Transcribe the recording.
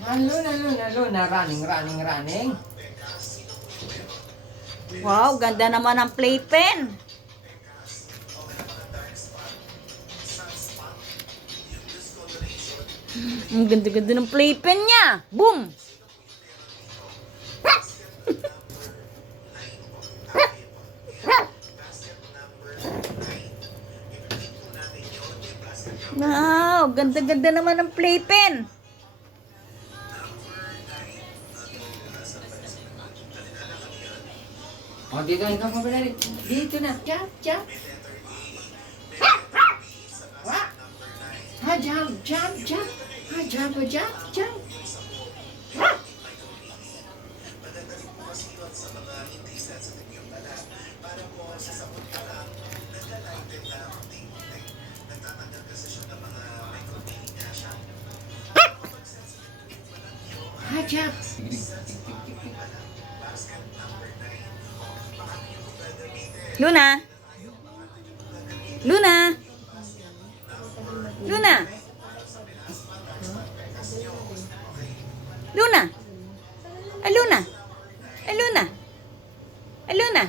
Luna, running. Wow, ganda naman ng playpen. Ang ganda-ganda ng playpen niya. Boom! Wow, ganda-ganda naman ng playpen. O, dito, ikaw pa pala rin. Dito na. Jump. Ha, jump. Ha, jump. Ha, jump. Luna? Luna? Luna? Luna? Luna? Luna? Luna?